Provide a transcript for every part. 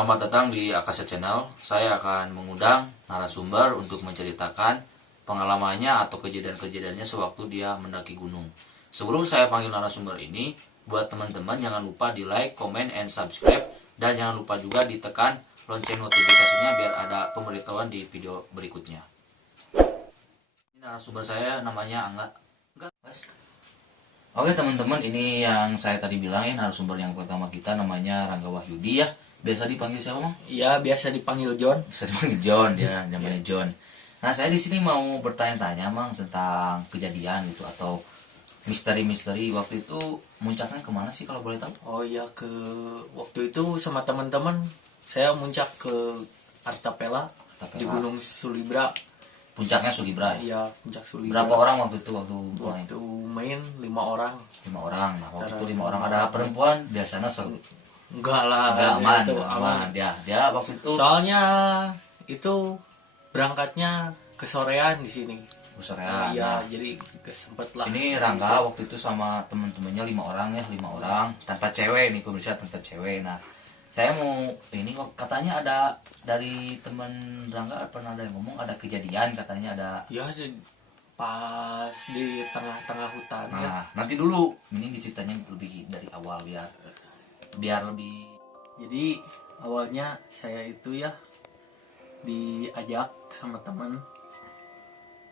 Selamat datang di Akasha Channel. Saya akan mengundang narasumber untuk menceritakan pengalamannya atau kejadian-kejadiannya sewaktu dia mendaki gunung. Sebelum saya panggil narasumber ini, buat teman-teman jangan lupa di like, comment, and subscribe. Dan jangan lupa juga ditekan lonceng notifikasinya biar ada pemberitahuan di video berikutnya. Ini narasumber saya namanya Angga. Oke teman-teman, ini yang saya tadi bilang ya, narasumber yang pertama kita namanya Rangga Wahyudi ya. Biasa dipanggil siapa, Mang? Iya, biasa dipanggil John. Bisa dipanggil John, dia namanya John. Nah, saya di sini mau bertanya-tanya, Mang, tentang kejadian gitu atau misteri-misteri waktu itu muncaknya kemana sih kalau boleh tahu? Oh iya, waktu itu sama teman-teman saya muncak ke Artapela di Gunung Sulibra. Puncaknya Sulibra ya? Iya, puncak Sulibra. Berapa orang waktu itu waktu main 5 orang. 5 orang. Nah, waktu itu 5 orang ada perempuan, biasanya Enggak lah, aman, itu aman. Dia waktu itu soalnya itu berangkatnya kesorean di sini. kesorean. Iya, Nah, jadi gak sempet lah. ini Rangga waktu itu sama temen-temennya 5 orang ya, 5 orang tanpa cewek nih, pemirsa, tanpa cewek. Nah, saya mau ini kok katanya ada dari temen Rangga pernah ada yang ngomong ada kejadian katanya ada. Ya, pas di tengah-tengah hutan ya. Nah, nanti dulu ini diceritain lebih dari awal biar lebih. Jadi awalnya saya itu ya diajak sama teman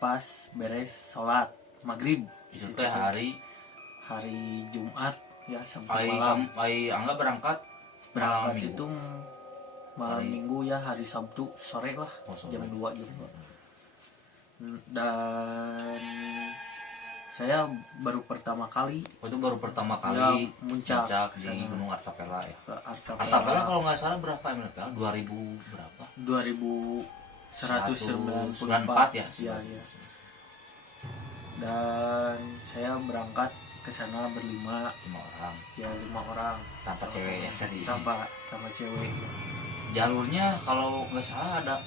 pas beres sholat maghrib. Itu teh hari Jumat ya, Sabtu ai malam. Angga berangkat Berangkat malam itu malam minggu ya, hari Sabtu sore lah, sore. jam 2 jam 2. Dan saya baru pertama kali itu baru pertama ya, kali muncak di Gunung Artapela ya. Artapela Kalau nggak salah berapa MDPL? 2000 berapa? 2194 ya. Iya, iya. Dan saya berangkat ke sana berlima. 5 orang. Ya, 5 orang. Tanpa cewek ya tadi. Tanpa cewek. Jalurnya kalau nggak salah ada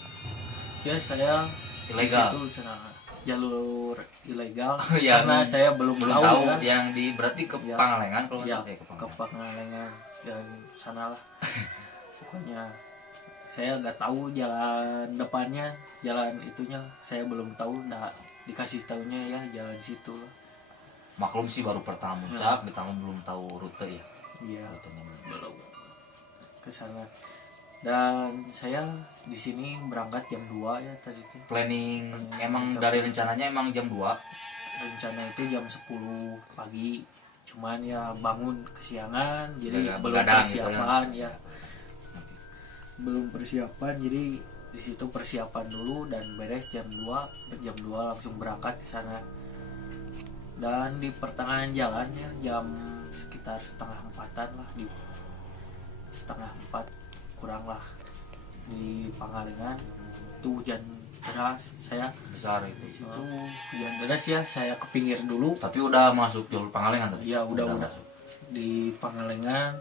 Ya, saya ilegal. di situ sana jalur ilegal Ya, karena saya belum tahu kan. yang di berarti ke Ya. Pangalengan kalau Ya, nggak salah, ke Pangalengan dan sana lah. Pokoknya saya nggak tahu jalan depannya, jalan itunya saya belum tahu. Nah, dikasih tahunya ya jalan situ lah. Maklum sih baru pertama muncak, ditambah belum tahu rute ya. Iya, Rutenya belum ke sana. Dan saya di sini berangkat jam 2 ya tadi tuh. planning emang dari rencananya emang jam 2. Rencana itu jam 10 pagi. Cuman ya bangun kesiangan, Ya, jadi belum begadang gitu persiapan ya. Belum persiapan, jadi di situ persiapan dulu dan beres jam 2 langsung berangkat ke sana. Dan di pertengahan jalan ya, jam sekitar setengah 4-an lah, di setengah 4 kurang lah, di Pangalengan itu hujan deras. Saya Besar di itu. situ hujan deras ya, saya ke pinggir dulu. Tapi udah masuk jalur Pangalengan tadi. Ya udah masuk. di Pangalengan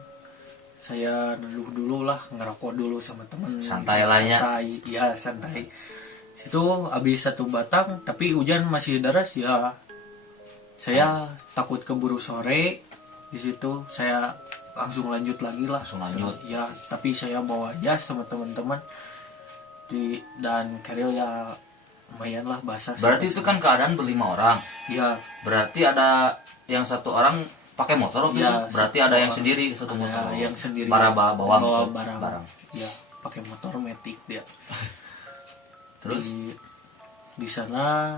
saya neduh dulu lah, ngerokok dulu sama temen. Santai lah ya. Iya, santai. Situ habis 1 batang tapi hujan masih deras ya. Saya takut keburu sore. Di situ saya langsung lanjut lagi lah. Langsung lanjut. Ya, tapi saya bawa jas sama teman-teman dan keril ya lumayan lah basah. Berarti itu kan keadaan ber-5 orang. Ya, Berarti ada yang 1 orang pakai motor waktu ya, itu. Berarti ada yang sendiri 1 ada motor. yang sendiri Bawa barang. Ya, pakai motor metik dia. Terus di sana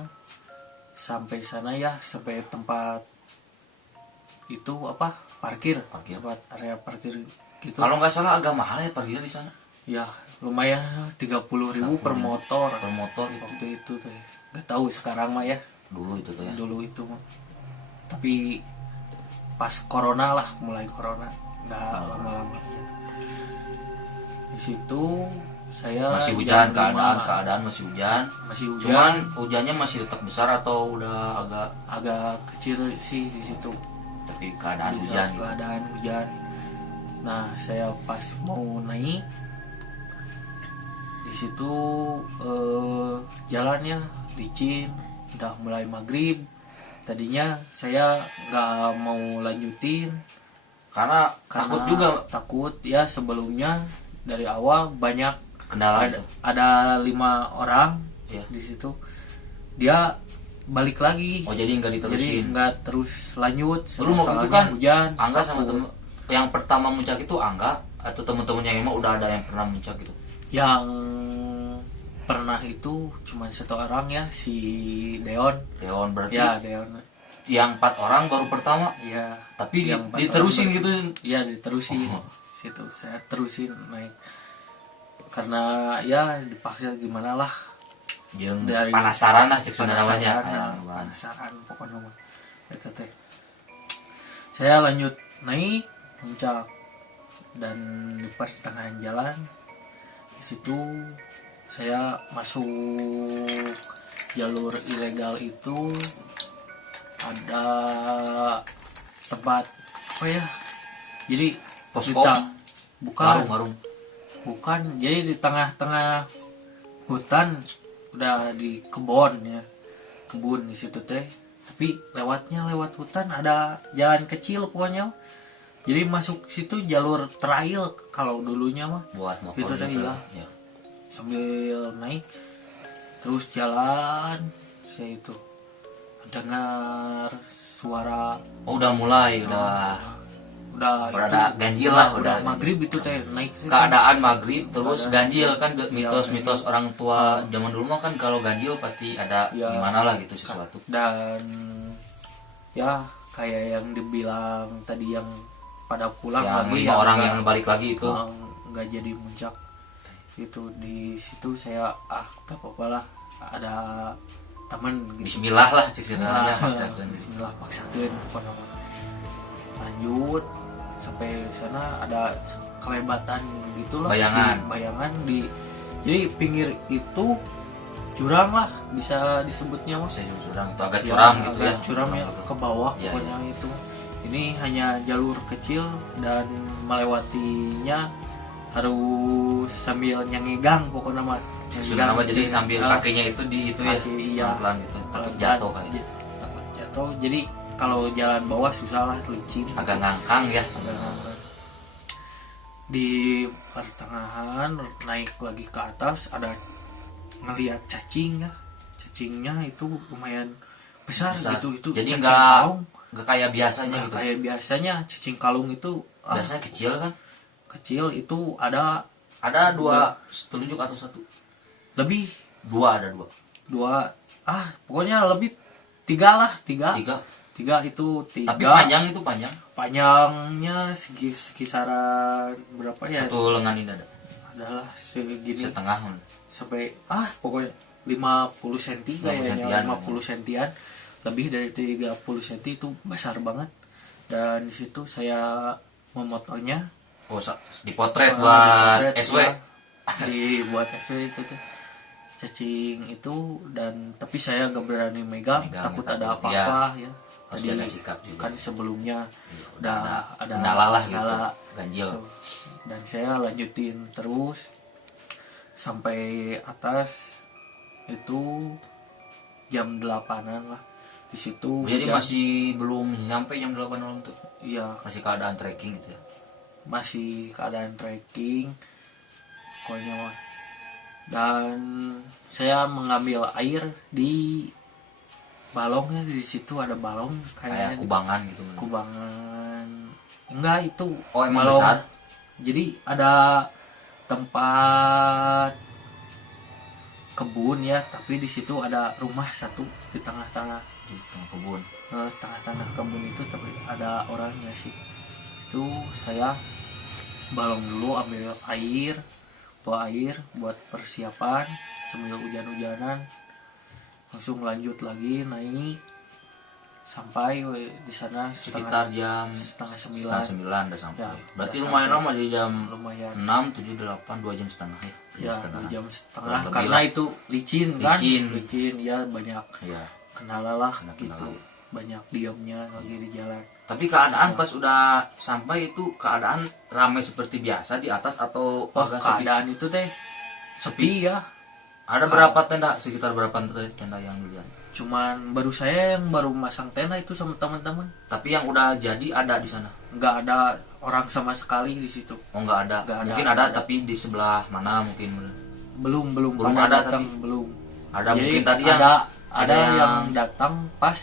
sampai sana ya, sampai tempat itu apa? Parkir. Tempat area parkir gitu. kalau nggak salah agak mahal ya parkirnya di sana. Ya, lumayan 30.000 per motor. Per motor itu. Waktu itu tuh. Nggak tahu sekarang mah ya. Dulu itu tuh ya. Dulu itu mah. Tapi pas corona lah, mulai corona. Nggak lama-lama. Di situ saya Masih hujan, jam 5. keadaan masih hujan. Masih hujan. Cuman hujannya masih tetap besar atau udah agak kecil sih di situ. tapi keadaan Di hujan gitu. keadaan hujan. Nah, saya pas mau naik di situ jalannya licin, udah mulai maghrib. Tadinya saya nggak mau lanjutin Karena takut juga. Takut ya, sebelumnya dari awal banyak Kendala ada, itu. ada 5 orang Iya. di situ. Dia balik lagi. Oh, jadi nggak Jadi diterusin. nggak terus lanjut. Dulu waktu itu Soalnya kan hujan. Angga sama takut. temen yang pertama muncak itu Angga atau temen-temen yang emang udah ada yang pernah muncak gitu. Yang pernah itu cuma 1 orang ya, si Deon. Deon berarti Ya, Deon. yang 4 orang baru pertama, Ya. tapi Yang 4 diterusin orang gitu. Ya, diterusin. Oh. Situ saya terusin naik. Karena ya dipaksa gimana lah. Jeung Dari penasaran lah cek saudara namanya. Penasaran pokoknya mah. Eta teh. Saya lanjut naik puncak dan di pertengahan jalan di situ saya masuk jalur ilegal itu ada tempat apa ya? Jadi Posko? bukan Warung. bukan jadi di tengah-tengah hutan, udah di kebun ya, kebun di situ teh, tapi lewat hutan ada jalan kecil pokoknya, jadi masuk situ jalur trail kalau dulunya mah Buat motor Itu tadi gitu. ya. Ya. sambil naik terus jalan. Saya itu dengar suara Oh, udah mulai, udah itu, ganjil lah, udah udah maghrib itu teh naik itu. keadaan maghrib terus Keadaan ganjil kan Iya, mitos-mitos orang tua zaman dulu mah kan kalau ganjil pasti ada Iya. gimana lah gitu sesuatu. Dan ya kayak yang dibilang tadi yang pada pulang Yang lagi 5 orang nggak- yang balik lagi itu. nggak jadi muncak itu. Di situ saya gak apa-apa lah, ada teman gitu. Bismillah lah cek sebenarnya paksakeun. Bismillah paksakeun pokoknya. Lanjut sampai sana ada kelebatan gitulah, Bayangan. jadi pinggir itu jurang lah bisa disebutnya mas. Saya curang itu agak Ya, curam gitu agak ya. curam ya Gitu. ke bawah Iya, pokoknya itu. Ini hanya jalur kecil dan melewatinya harus sambil nyangigang pokoknya mah. Sebenarnya mah jadi sambil kakinya itu di itu ya. Kaki, iya. Pelan gitu. Takut Pelan-pelan. jatuh kayak. Takut jatuh. Jadi kalau jalan bawah susah lah, licin. Agak ngangkang ya sebenarnya. Di pertengahan naik lagi ke atas ada ngelihat cacing ya. Cacingnya itu lumayan besar, Besar. gitu. Itu Jadi cacing nggak kalung. Nggak kayak biasanya Nggak gitu. kayak biasanya cacing kalung itu Biasanya kecil kan. kecil itu ada Ada 2 telunjuk atau 1? lebih 2 ada 2. 2 pokoknya lebih 3 lah, 3 itu 3. Tapi panjang itu panjang. Panjangnya sekisaran berapa ya? Satu lengan ini ada. Adalah segini Setengah. sampai pokoknya 50 cm kayaknya, sentian, 50 sentian, lebih dari 30 cm, itu besar banget. Dan di situ saya memotonya. Oh, dipotret buat Dipotret, SW. ya. Dibuat SW itu tuh cacing itu. Dan tapi saya gak berani megang, takut ya, ada takut, apa-apa ya. Harus Tadi jaga sikap juga. kan sebelumnya Iya, udah ada kendala lah gitu. kendala Ganjil. gitu. Dan saya lanjutin terus sampai atas itu jam 8-an lah di situ. Jadi hujan. masih belum sampai jam 8 malam tuh. Iya, Masih keadaan trekking gitu ya. masih keadaan trekking pokoknya mah. Dan saya mengambil air di balongnya. Di situ ada balong Kayak kayak kubangan gitu. kubangan. Enggak, itu Oh, emang balong. besar? Jadi ada tempat kebun ya, tapi di situ ada rumah satu di tengah-tengah. Di tengah kebun. Tengah-tengah kebun itu tapi ada orangnya sih. Itu saya balong dulu, ambil air, bawa air buat persiapan sambil hujan-hujanan. Langsung lanjut lagi naik sampai di sana Sekitar jam setengah setengah 9. 9 udah sampai. Ya, Berarti udah lumayan sampai. lama jadi jam Lumayan. 6, 7, 8, 2 jam setengah ya. Ya, Setengah. 2 jam setengah Kurang lebih karena lah. itu licin kan, Licin. licin ya, banyak Iya. kendala lah Kendala. gitu, banyak diamnya lagi di jalan. Tapi keadaan pas udah sampai itu keadaan ramai seperti biasa di atas atau Wah, agak sepi? keadaan itu teh sepi ya. Ada berapa tenda? Sekitar berapa tenda yang dilihat? cuman baru saya yang baru masang tenda itu sama teman-teman. Tapi yang udah jadi ada di sana? Nggak ada orang sama sekali di situ. Oh nggak ada. Nggak ada, Mungkin nggak ada, ada. tapi di sebelah mana mungkin? Belum Belum pada ada, datang, tapi belum. Ada. Jadi mungkin tadi yang ada yang datang pas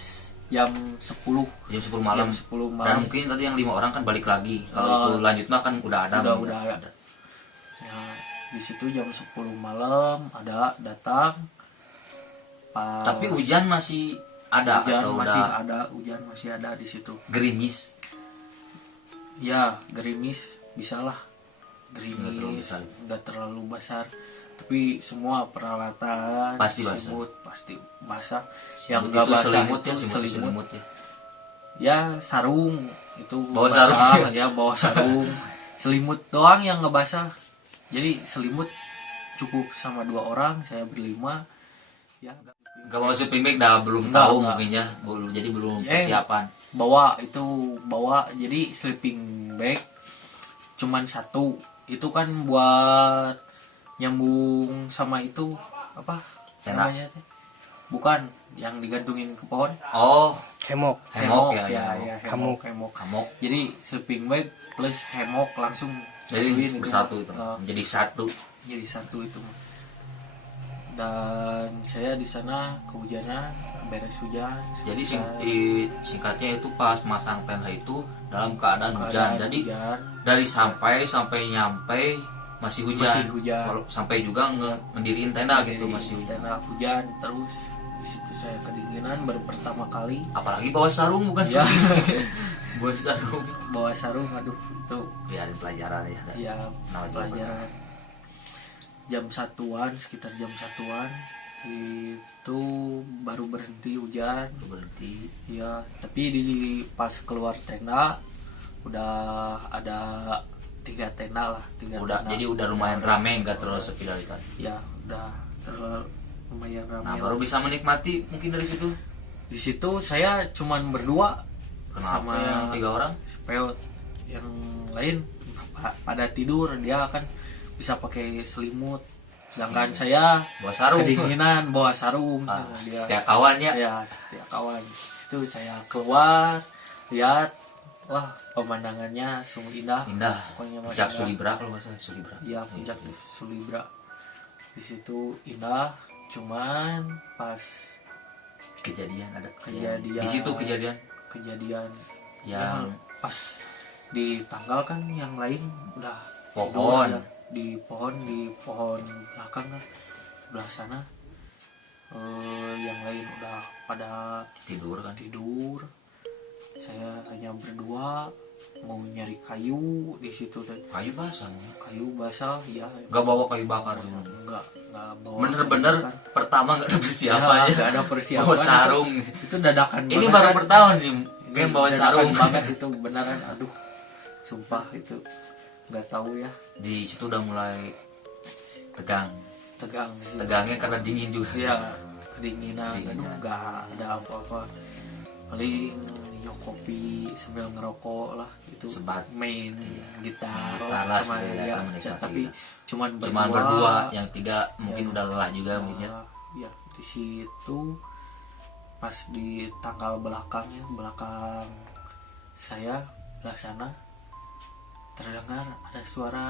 jam 10 jam 10 malam. Jam 10 Dan malam. mungkin tadi yang 5 orang kan balik lagi. Kalau Oh. itu lanjut mah kan udah ada. Udah ada. Ya, di situ jam 10 malam ada datang. Pas Tapi hujan masih ada hujan atau masih udah ada, hujan masih ada di situ. gerimis? Ya, gerimis bisalah. Nggak terlalu Gerimis besar. nggak terlalu besar. Tapi semua peralatan Pasti basah. selimut pasti basah. Selimut Yang nggak itu basah selimut itu ya, selimut ya. Ya, sarung itu Bawa basah, sarung. ya bawa sarung. Selimut doang yang nggak basah. Jadi selimut cukup sama 2 orang, saya berlima. Ya, Gak mau sleeping bag dah belum Enggak, tahu enggak. mungkin ya, belum, jadi belum Eh. persiapan. bawa jadi sleeping bag cuman satu. Itu kan buat nyambung sama itu apa Tenda. namanya teh? Bukan yang digantungin ke pohon. Oh, Hemok. hemok ya, ya, hemok. hemok. Jadi sleeping bag plus hemok langsung Jadi satuin bersatu itu, mah. menjadi satu. Jadi satu itu mah. Dan saya di sana kehujanan, beres hujan. Jadi sekitar singkatnya itu pas masang tenda itu dalam keadaan hujan. keadaan Jadi hujan. dari sampai nyampe masih hujan. Masih hujan. Kalau sampai juga ngediriin tenda gitu Jadi masih hujan. tenda hujan terus. Di situ saya kedinginan baru pertama kali Apalagi bawa sarung bukan Ya. sleeping. Bawa sarung. bawa sarung. Aduh, itu Biarin pelajaran ya. ya Nah, pelajaran jam 1-an, sekitar jam 1-an itu baru berhenti hujan. Berhenti. Ya, tapi di pas keluar tenda udah ada 3 tenda lah, 3 Udah, tenda. jadi udah lumayan rame, nggak terlalu sepi dari tadi. Ya, udah terlalu lumayan ramai. Nah, lah. baru bisa menikmati mungkin dari situ. Di situ saya cuman berdua Kenapa sama yang 3 orang? peot. Yang lain pada tidur, dia kan bisa pakai selimut. Sedangkan saya Bawa sarung. kedinginan bawa sarung. Ah, Dia setiap kawan ya. ya setiap kawan. Itu saya keluar lihat, wah pemandangannya sungguh indah. Indah. Pokoknya mah Puncak indah. Sulibra kalau nggak salah Sulibra. Iya, puncak Sulibra. Di situ indah, cuman pas Kejadian ada Kejadian. Di situ kejadian kejadian yang pas di tanggal kan yang lain udah Pohon. tidur ya. di pohon belakang kan belah sana. Yang lain udah pada tidur kan. tidur, saya hanya berdua mau nyari kayu di situ teh. Kayu basah. Kayu basah ya. Nggak bawa kayu bakar sih. Enggak bawa. Bener-bener kayu bakar. pertama nggak ada Ya, persiapannya. nggak ada persiapan. Bawa sarung. Itu dadakan Ini banget baru kan. pertama nih. Game bawa Dadakan sarung. banget itu beneran, aduh. Sumpah itu nggak tahu ya, Di situ udah mulai tegang. tegang sih. Tegangnya karena dingin juga. Iya, kedinginan. Aduh, Kedinginan. nggak ada apa-apa. Paling nyok kopi sambil ngerokok lah itu. Sebat. Main gitar Gitar lah, sama sebenarnya ya, sama menikmati tapi lah. cuman Cuman berdua, yang 3 mungkin udah lelah juga mungkin ya. Ya, di situ pas di tanggal belakangnya, belakang saya belah sana terdengar ada suara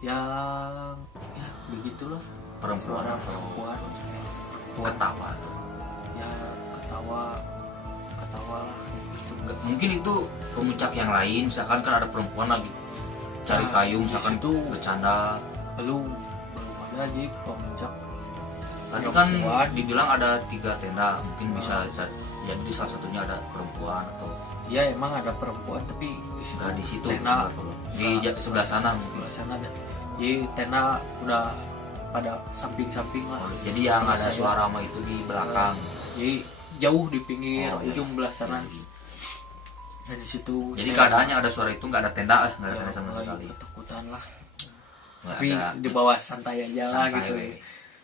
yang ya begitulah, Perempuan suara atau perempuan kayak perempuan. Ketawa tuh. Ya ketawa lah gitu. Mungkin itu pemuncak yang lain, misalkan kan ada perempuan lagi cari Nah, kayu, di misalkan situ bercanda. belum ada aja pemuncak. Tadi kan perempuan. dibilang ada 3 tenda, mungkin bisa jadi di salah satunya ada perempuan atau Ya emang ada perempuan tapi nggak di situ, tenda di sebelah sana mungkin. sebelah sana ada. Jadi tenda udah pada samping-samping lah. Oh, jadi yang Sama ada saya. suara mah itu di belakang. Jadi jauh di pinggir Oh, iya. ujung belah sana. Iya. Dan di situ Jadi saya keadaannya ada suara itu, nggak ada tenda, nggak ada ya, tenda sama mulai sekali. ketakutan lah. Nggak Tapi ada. di bawah santai aja lah Santai, gitu. we.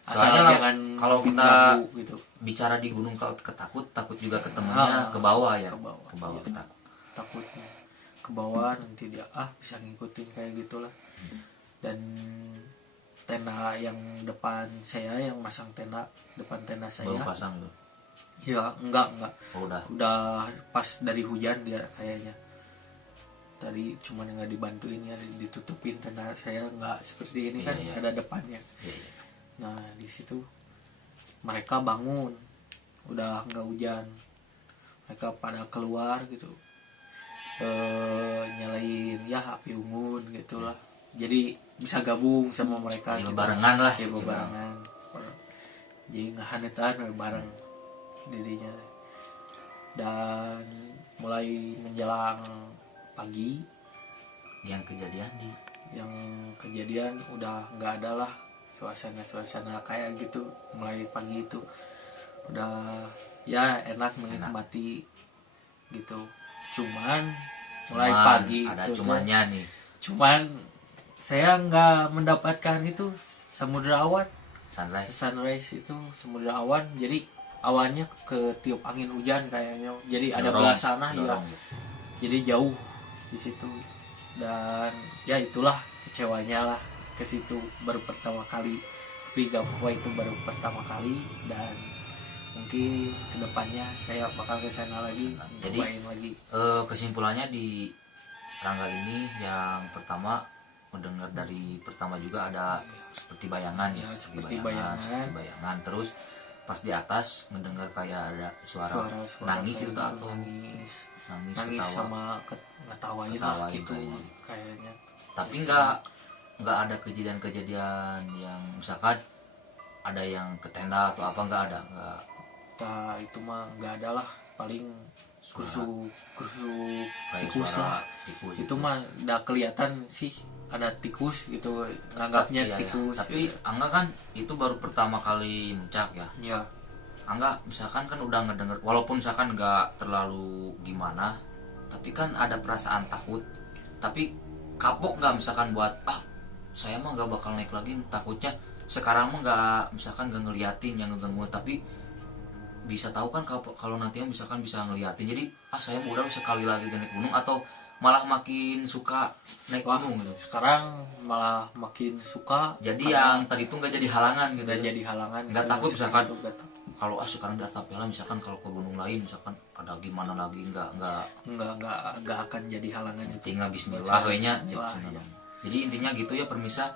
Asal Soalnya jangan kalau kita mengganggu gitu. bicara di gunung kalau takut juga ketemunya Ah, ke bawah ya. ke bawah. Ke bawah Iya. takut. Takutnya ke bawah nanti dia bisa ngikutin kayak gitulah. Dan tenda yang depan saya, yang masang tenda depan tenda Baru saya pasang itu. Ya enggak Oh, udah. udah pas dari hujan dia kayaknya. Tadi cuman nggak dibantuin ya, ditutupin karena saya nggak seperti ini kan, Iya. ada depannya. Iya, iya. Nah di situ mereka bangun, udah nggak hujan, mereka pada keluar gitu, nyalain ya api unggun gitulah, jadi bisa gabung sama mereka Ya, gitu. bebarengan lah Ya gitu. bebarengan, jadi ngahanetan bareng dirinya. Dan mulai menjelang pagi, Yang kejadian udah nggak ada lah suasana kayak gitu. Mulai pagi itu udah ya enak menikmati gitu. Cuman mulai pagi ada itu cumannya nih. cuman saya nggak mendapatkan itu samudra awan. Sunrise itu samudra awan, jadi awannya ketiup angin hujan kayaknya, jadi ada belah sana ya, dorong gitu. jadi jauh di situ. Dan ya itulah kecewanya lah ke situ, baru pertama kali. Tapi gak apa-apa, itu baru pertama kali, dan mungkin kedepannya saya bakal ke sana lagi, Jadi cobain lagi. kesimpulannya di Rangga ini yang pertama mendengar dari pertama juga ada seperti bayangan ya, Ya, seperti bayangan. Terus pas di atas ngedengar kayak ada suara nangis kayak itu gitu, atau nangis ketawa. sama ngetawain lah Ngetawain gitu kayaknya. kayaknya. Tapi nggak ada kejadian-kejadian yang misalkan ada yang ke tenda atau apa, nggak ada, nggak. Nah itu mah nggak ada lah, paling Suara. kusuk Kayak tikus suara lah. tikus Itu gitu. mah udah kelihatan sih ada tikus gitu, nganggapnya Iya, iya. tikus. Tapi Angga kan itu baru pertama kali muncak ya. Ya Angga misalkan kan udah ngedenger, walaupun misalkan nggak terlalu gimana, tapi kan ada perasaan takut. Tapi kapok nggak misalkan buat saya mah nggak bakal naik lagi, takutnya sekarang mah nggak, misalkan nggak ngeliatin yang ngeganggu, tapi bisa tahu kan kalau nantinya misalkan bisa ngeliatin, jadi saya mau udah sekali lagi naik gunung, atau malah makin suka naik gunung gitu. sekarang malah makin suka, Jadi karena yang tadi tuh nggak jadi halangan gitu nggak ya. jadi halangan, Nggak gitu. takut misalkan Itu nggak takut. kalau sekarang di Artapela misalkan kalau ke gunung lain misalkan ada gimana lagi, nggak akan jadi halangan itu. tinggal bismillah we nya. Bismillah, ya. Jadi intinya gitu ya permisa,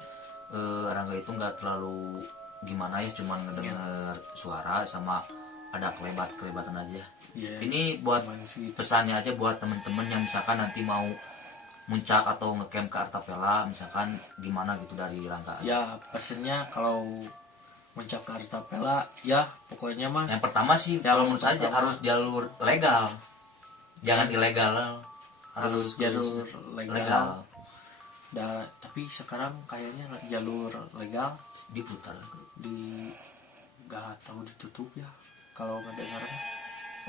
Rangga itu nggak terlalu gimana ya, cuman ngedenger suara sama ada kelebatan aja. Ya, Ini buat cuman segitu. pesannya aja buat temen-temen yang misalkan nanti mau muncak atau ngecamp ke Artapela, misalkan gimana gitu dari Rangga. Ya pesennya kalau muncak ke Artapela ya pokoknya mah Yang pertama sih kalau menurut saya harus jalur legal, jangan ilegal, harus jalur legal. legal. Tapi sekarang kayaknya jalur legal Diputar. nggak tahu ditutup ya kalau ngedengar.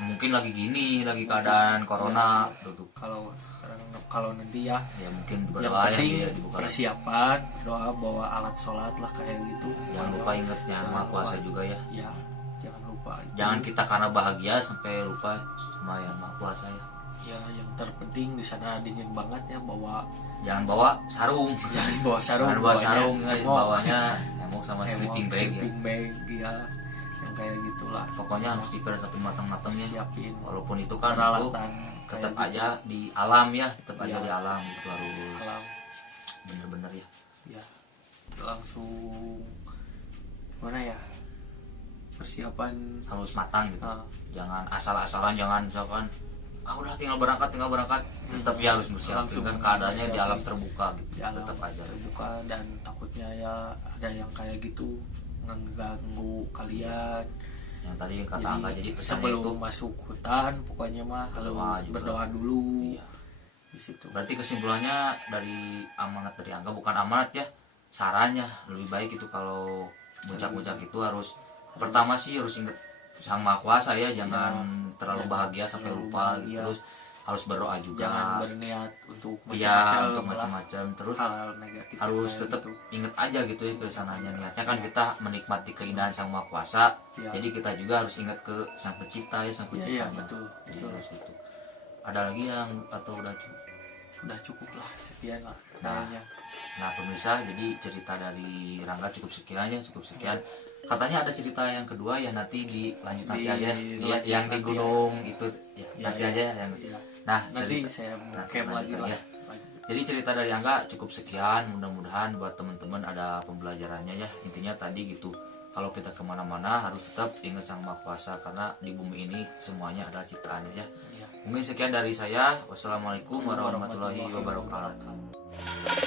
Mungkin lagi gini, lagi keadaan corona tutup. Kalau nanti ya Mungkin yang berdoa ya penting biar dibuka lagi. persiapan, doa, bawa alat sholat lah kayak gitu. Jangan lupa ingat yang Maha Kuasa juga ya. Ya jangan lupa itu. Jangan kita karena bahagia sampai lupa sama yang Maha Kuasa ya. Ya yang terpenting di sana dingin banget ya, Jangan bawa sarung. jangan bawa sarung. Jangan bawa bawanya sarung ya, hemok. bawanya hemok sama sleeping bag ya. Sleeping bag ya, yang kayak gitulah. Pokoknya harus dipersiapin matang-matangnya. Siapin Walaupun itu kan itu peralatan tetap kayak aja di alam ya, tetap aja Iya. di alam itu harus gitu. Alam. bener-bener ya. Ya langsung mana ya, persiapan Harus matang gitu. Ah. Jangan asal-asalan, jangan misalkan udah tinggal berangkat, tetap ya harus bersiap Langsung kan keadaannya di bersiapin. alam terbuka gitu. di alam Tetap aja. terbuka, dan takutnya ya ada yang kayak gitu mengganggu kalian. Yang tadi kata Angga, jadi pesannya sebelum itu masuk hutan pokoknya mah Berdoa harus juga. berdoa dulu. Iya. Di situ. Berarti kesimpulannya dari amanat dari Angga, bukan amanat ya, sarannya lebih baik itu kalau muncak-muncak itu harus pertama sih harus ingat Sang Maha Kuasa ya, jangan terlalu bahagia sampai terlalu lupa gitu. bahagia. Terus harus berdoa juga. Jangan berniat untuk Iya, macam-macam untuk lah, macam-macam. Terus hal negatif harus kayak tetap gitu. ingat aja gitu ya ke sananya, niatnya kan kita menikmati keindahan Sang Maha Kuasa. Iya. Jadi kita juga harus ingat ke Sang Pencipta ya, Sang Iya, Penciptanya. betul, Jadi betul. harus itu. Ada lagi yang atau udah cukup? Udah cukup lah, sekian lah Nah. kayaknya. Nah pemirsa, jadi cerita dari Rangga cukup sekian ya, cukup sekian. Katanya ada cerita yang kedua ya, nanti dilanjut nanti Di- aja dilanjut yang di nanti gunung itu ya, Ya, nanti ya, aja yang ya. nah Nanti cerita- saya nanti camp lagi lanjut lah. aja. Jadi cerita dari Angga cukup sekian, mudah-mudahan buat teman-teman ada pembelajarannya ya. Intinya tadi gitu, kalau kita kemana-mana harus tetap ingat Sang Maha Kuasa, karena di bumi ini semuanya adalah ciptaannya ya. Ya. Mungkin sekian dari saya. Wassalamualaikum warahmatullahi wabarakatuh.